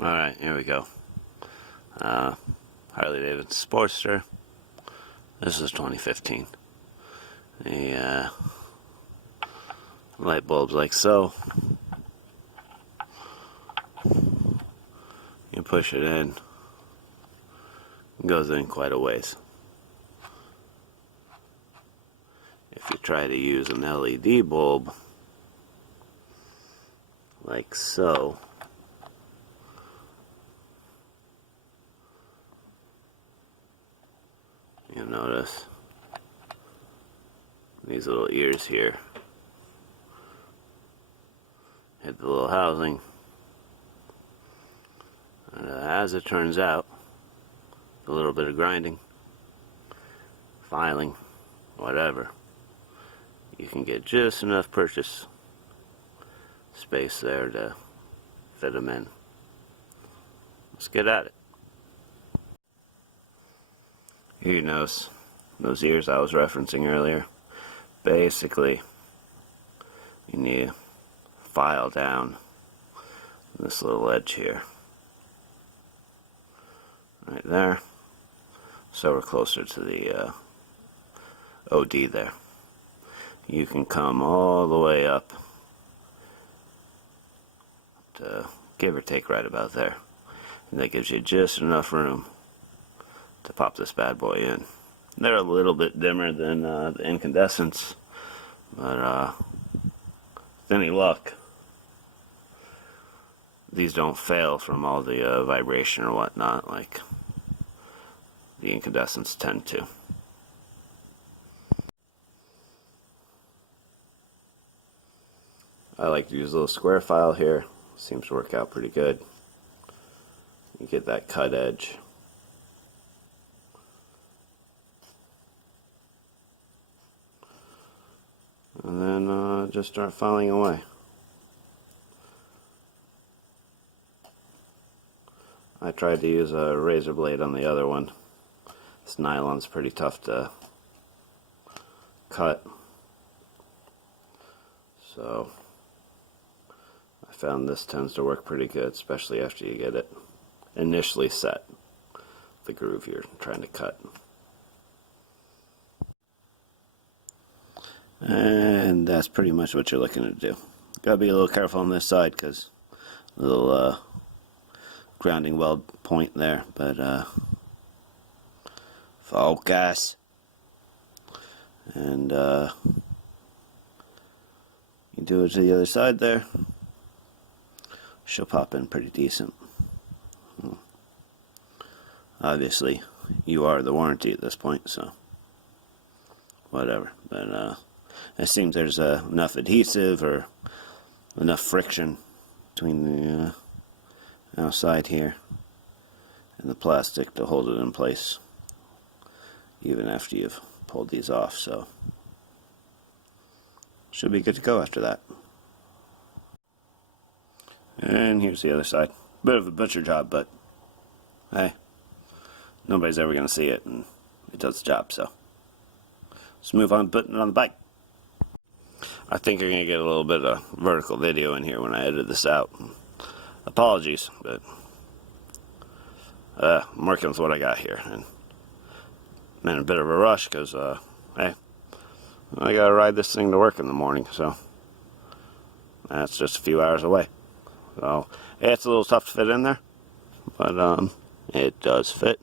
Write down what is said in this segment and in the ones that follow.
Alright, here we go. Harley Davidson Sportster. This is 2015. The light bulbs like so. You push it in. It goes in quite a ways. If you try to use an LED bulb like so, you'll notice these little ears here hit the little housing, and as it turns out, a little bit of grinding, filing, whatever, you can get just enough purchase space there to fit them in. Let's get at it. Here you notice those ears I was referencing earlier. Basically, you need to file down this little edge here. Right there. So we're closer to the OD there. You can come all the way up to give or take right about there. And that gives you just enough room to pop this bad boy in. They're a little bit dimmer than the incandescents, but with any luck, these don't fail from all the vibration or whatnot like the incandescents tend to. I like to use a little square file here. Seems to work out pretty good. You get that cut edge. And then just start filing away. I tried to use a razor blade on the other one. This nylon's pretty tough to cut. So I found this tends to work pretty good, especially after you get it initially set, the groove you're trying to cut. And that's pretty much what you're looking to do. Gotta be a little careful on this side because a little grounding weld point there, but focus. And you do it to the other side there. She'll pop in pretty decent. Obviously, you are the warranty at this point, so whatever. But it seems there's enough adhesive or enough friction between the outside here and the plastic to hold it in place even after you've pulled these off, so should be good to go after that. And here's the other side. Bit of a butcher job, but hey, nobody's ever going to see it, and it does the job, so let's move on putting it on the bike. I think you're going to get a little bit of vertical video in here when I edit this out. Apologies, but I'm working with what I got here, and I'm in a bit of a rush because, hey, I got to ride this thing to work in the morning, so that's just a few hours away. So yeah, it's a little tough to fit in there, but it does fit.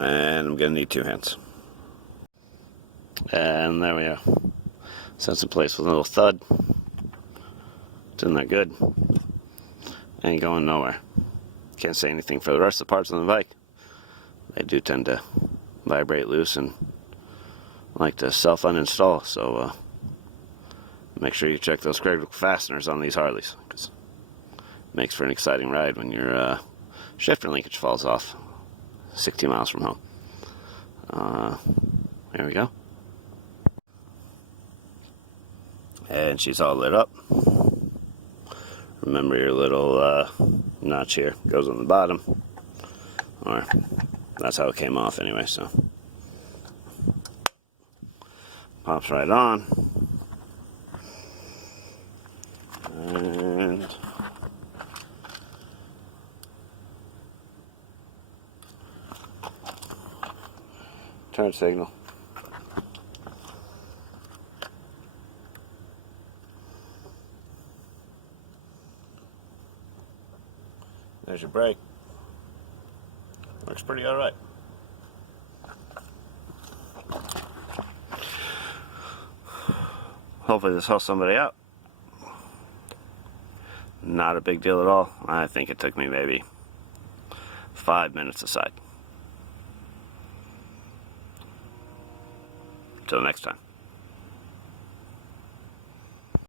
And I'm going to need two hands. And there we go. Sets in place with a little thud. It's in there good. Ain't going nowhere. Can't say anything for the rest of the parts on the bike. They do tend to vibrate loose and like to self-uninstall, so make sure you check those critical fasteners on these Harleys, because it makes for an exciting ride when your shifter linkage falls off 60 miles from home. There we go. And she's all lit up. Remember your little notch here goes on the bottom, or that's how it came off anyway, so pops right on. And turn signal. There's your brake. Works pretty alright. Hopefully this helps somebody out. Not a big deal at all. I think it took me maybe 5 minutes aside. Till next time.